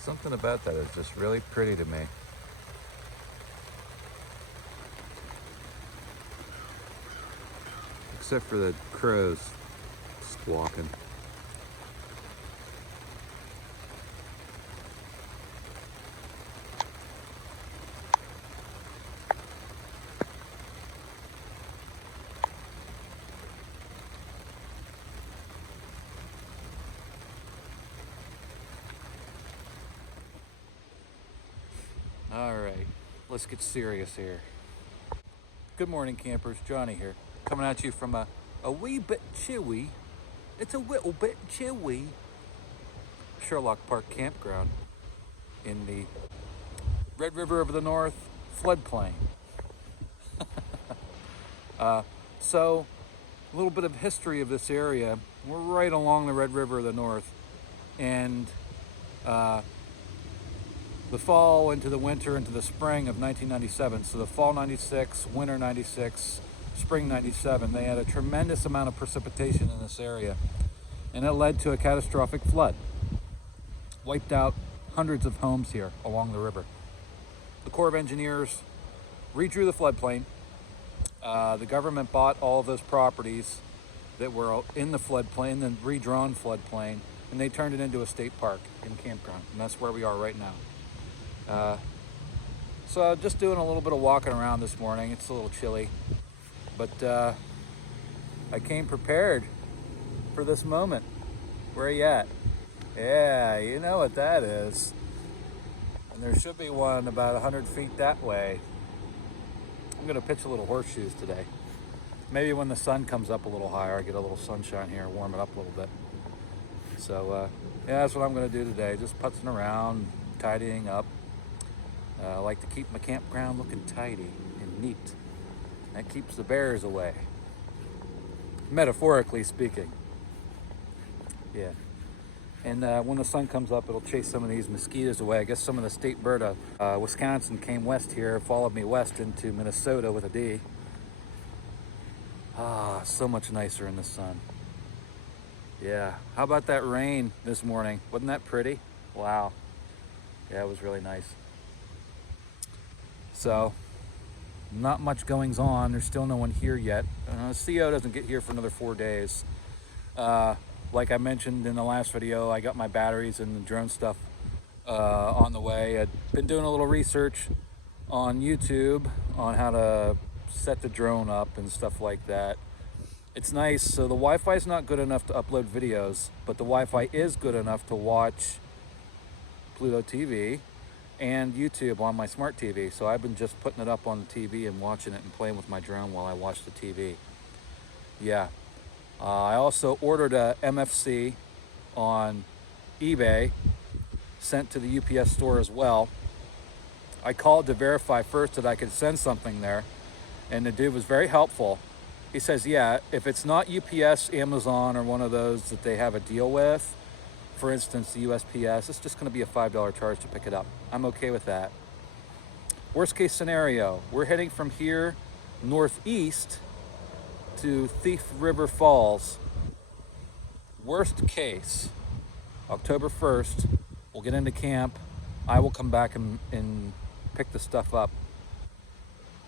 Something about that is just really pretty to me. Except for the crows squawking. All right, let's get serious here. Good morning, campers. Johnny here, coming at you from a wee bit chilly. It's a little bit chilly Sherlock Park campground in the Red River of the North floodplain. So, a little bit of history of this area. We're right along the Red River of the North, and the fall into the winter into the spring of 1997. So the fall 96, winter 96, spring 97, they had a tremendous amount of precipitation in this area, and it led to a catastrophic flood. Wiped out hundreds of homes here along the river. The Corps of Engineers redrew the floodplain. The government bought all of those properties that were in the floodplain, the redrawn floodplain, and they turned it into a state park and campground, and that's where we are right now. So just doing a little bit of walking around this morning. It's a little chilly, but I came prepared for this moment. Where are you at? Yeah, you know what that is. And there should be one about 100 feet that way. I'm gonna pitch a little horseshoes today. Maybe when the sun comes up a little higher, I get a little sunshine here, warm it up a little bit. So yeah, that's what I'm gonna do today. Just putzing around, tidying up. I like to keep my campground looking tidy and neat. That keeps the bears away, metaphorically speaking. Yeah. And when the sun comes up, it'll chase some of these mosquitoes away. I guess some of the state bird of Wisconsin came west here, followed me west into Minnesota with a D. Ah, so much nicer in the sun. Yeah. How about that rain this morning? Wasn't that pretty? Wow. Yeah, it was really nice. So, not much goings on. There's still no one here yet. CO doesn't get here for another 4 days. Like I mentioned in the last video, I got my batteries and the drone stuff on the way. I'd been doing a little research on YouTube on how to set the drone up and stuff like that. It's nice. So the Wi-Fi is not good enough to upload videos, but the Wi-Fi is good enough to watch Pluto TV and YouTube on my smart TV. So I've been just putting it up on the TV and watching it and playing with my drone while I watch the TV. Yeah. I also ordered a MFC on eBay, sent to the UPS store as well. I called to verify first that I could send something there, and the dude was very helpful. He says, yeah, if it's not UPS, Amazon, or one of those that they have a deal with, for instance, the USPS, it's just gonna be a $5 charge to pick it up. I'm okay with that. Worst case scenario, we're heading from here northeast to Thief River Falls. Worst case, October 1st, we'll get into camp. I will come back and pick the stuff up.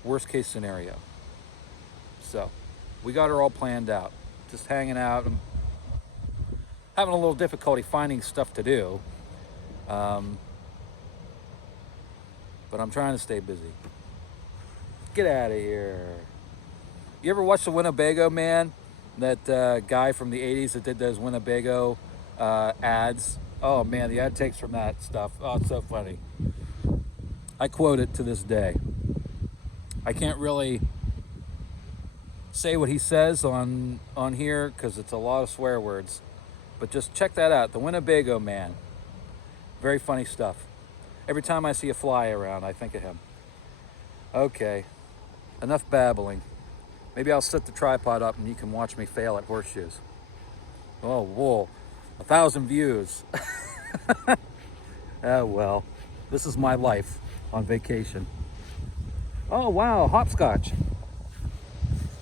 Worst case scenario. So, we got it all planned out. Just hanging out. I'm having a little difficulty finding stuff to do. But I'm trying to stay busy. Get out of here. You ever watch the Winnebago Man? That guy from the 80s that did those Winnebago ads? Oh man, the ad takes from that stuff. Oh, it's so funny. I quote it to this day. I can't really say what he says on here because it's a lot of swear words. But just check that out, the Winnebago Man. Very funny stuff. Every time I see a fly around, I think of him. Okay, enough babbling. Maybe I'll set the tripod up and you can watch me fail at horseshoes. Oh, whoa, 1,000 views. Oh, well, this is my life on vacation. Oh, wow, hopscotch.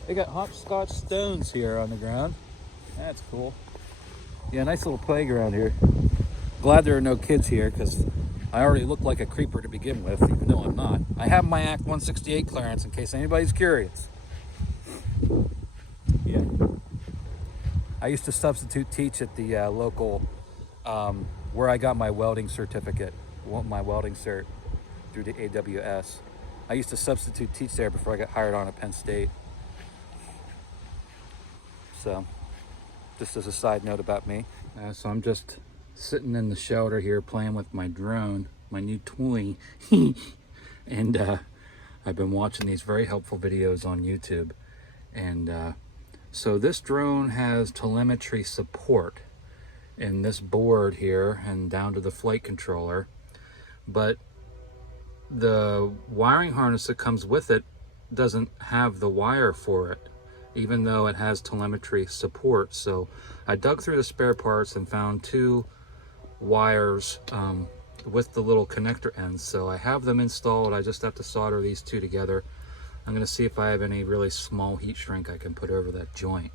They got hopscotch stones here on the ground. That's cool. Yeah, nice little playground here. Glad there are no kids here because I already look like a creeper to begin with, even though I'm not. I have my Act 168 clearance in case anybody's curious. Yeah. I used to substitute teach at the local, where I got my welding certificate, my welding cert through the AWS. I used to substitute teach there before I got hired on at Penn State. So, just as a side note about me. So I'm just sitting in the shelter here playing with my drone, my new toy. And I've been watching these very helpful videos on YouTube. And so this drone has telemetry support in this board here and down to the flight controller. But the wiring harness that comes with it doesn't have the wire for it, even though it has telemetry support. So I dug through the spare parts and found two wires with the little connector ends. So I have them installed. I just have to solder these two together. I'm going to see if I have any really small heat shrink I can put over that joint.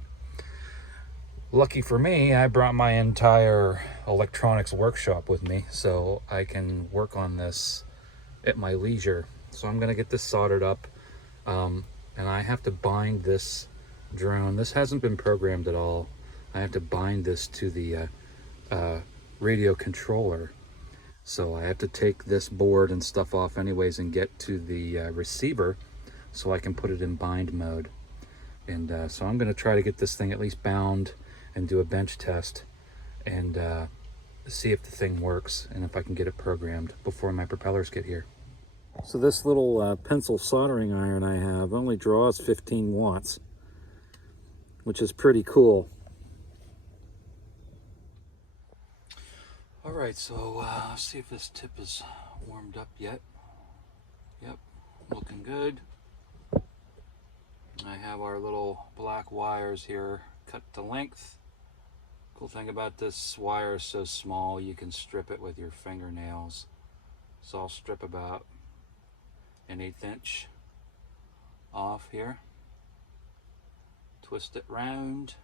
Lucky for me, I brought my entire electronics workshop with me, so I can work on this at my leisure. So I'm going to get this soldered up, and I have to bind this drone. This hasn't been programmed at all. I have to bind this to the radio controller. So I have to take this board and stuff off anyways and get to the receiver so I can put it in bind mode. And so I'm going to try to get this thing at least bound and do a bench test and see if the thing works and if I can get it programmed before my propellers get here. So this little pencil soldering iron I have only draws 15 watts, which is pretty cool. All right, so let's see if this tip is warmed up yet. Yep, looking good. I have our little black wires here cut to length. Cool thing about this wire is so small you can strip it with your fingernails. So I'll strip about an 1/8 inch off here. Twist it round.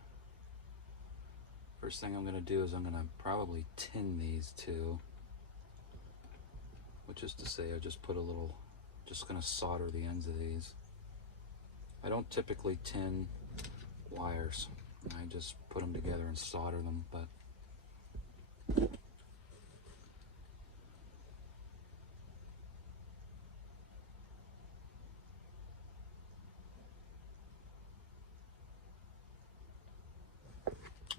First thing I'm going to do is I'm going to probably tin these two. Which is to say I just put a little, just going to solder the ends of these. I don't typically tin wires. I just put them together and solder them, but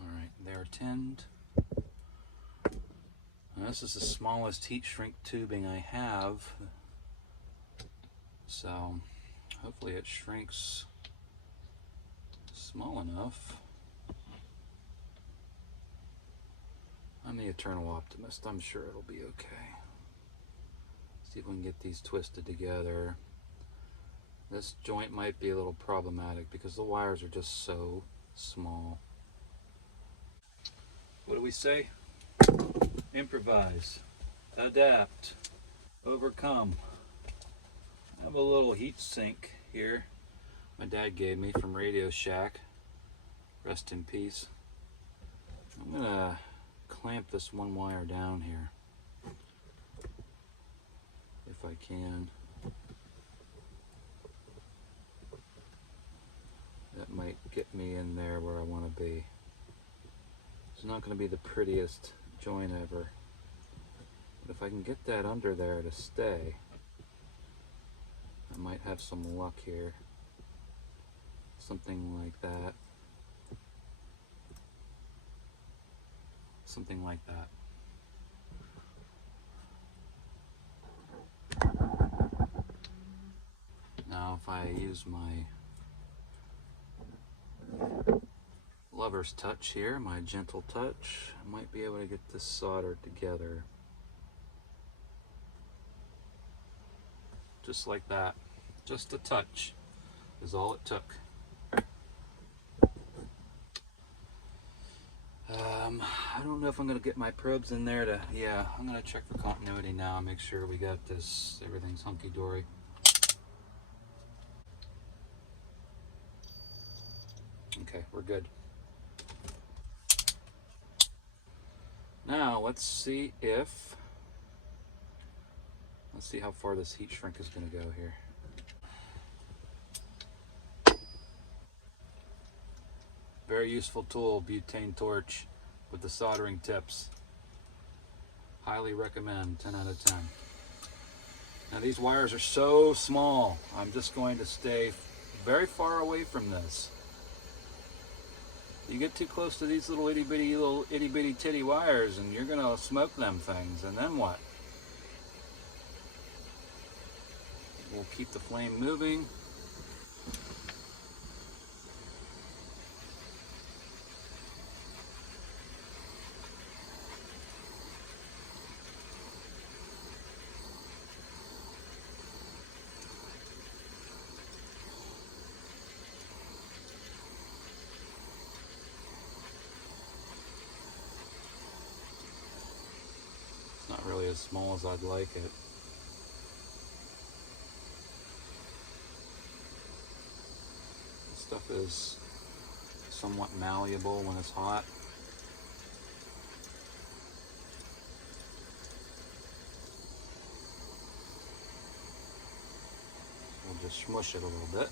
all right, they're tinned. Now, this is the smallest heat shrink tubing I have, so hopefully it shrinks small enough. I'm the eternal optimist. I'm sure it'll be okay. See if we can get these twisted together. This joint might be a little problematic because the wires are just so small. What do we say? Improvise, adapt, overcome. I have a little heat sink here my dad gave me from Radio Shack. Rest in peace. I'm gonna clamp this one wire down here if I can. That might get me in there where I want to be. It's not going to be the prettiest joint ever, but if I can get that under there to stay, I might have some luck here. Something like that. Something like that. Now if I use my lover's touch here, my gentle touch, I might be able to get this soldered together. Just like that. Just a touch is all it took. I don't know if I'm going to get my probes in there to, yeah, I'm going to check for continuity now and make sure we got this, everything's hunky-dory. Okay, we're good. Now let's see how far this heat shrink is going to go here. Very useful tool, butane torch with the soldering tips. Highly recommend, 10 out of 10. Now these wires are so small, I'm just going to stay very far away from this. You get too close to these little itty bitty titty wires and you're gonna smoke them things, and then what? We'll keep the flame moving. It's not really as small as I'd like it. Stuff is somewhat malleable when it's hot. We'll just smush it a little bit.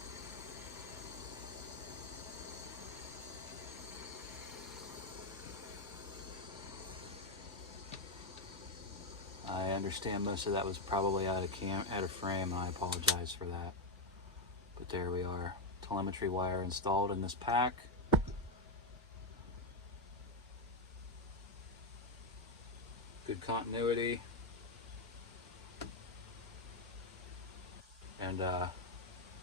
I understand most of that was probably out of frame, and I apologize for that. But there we are. Telemetry wire installed in this pack. Good continuity. And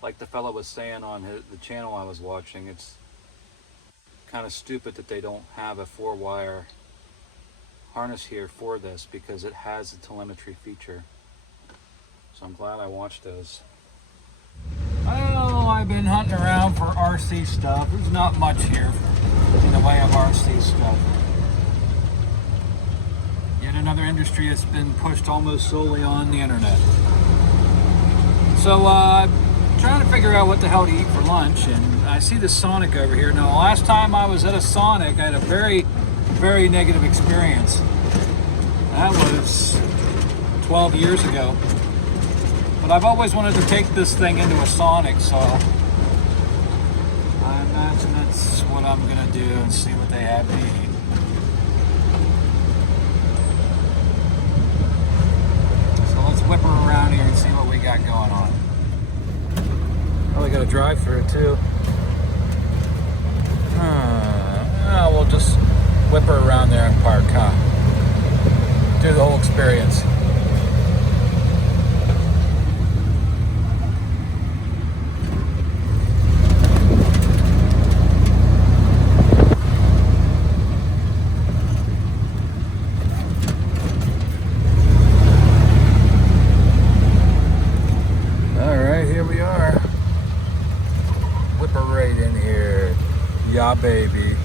like the fellow was saying on the channel I was watching, it's kind of stupid that they don't have a 4-wire harness here for this, because it has a telemetry feature. So I'm glad I watched those. Oh, I've been hunting around for RC stuff. There's not much here in the way of RC stuff. Yet another industry that's been pushed almost solely on the internet. So trying to figure out what the hell to eat for lunch, and I see the Sonic over here. Now, the last time I was at a Sonic, I had a very, very negative experience. That was 12 years ago. But I've always wanted to take this thing into a Sonic, so I imagine that's what I'm gonna do and see what they have to eat. So let's whip her around here and see what we got going on. Oh, we got a drive-through too. We'll just whip her around there and park, huh? Do the whole experience. Yeah, baby.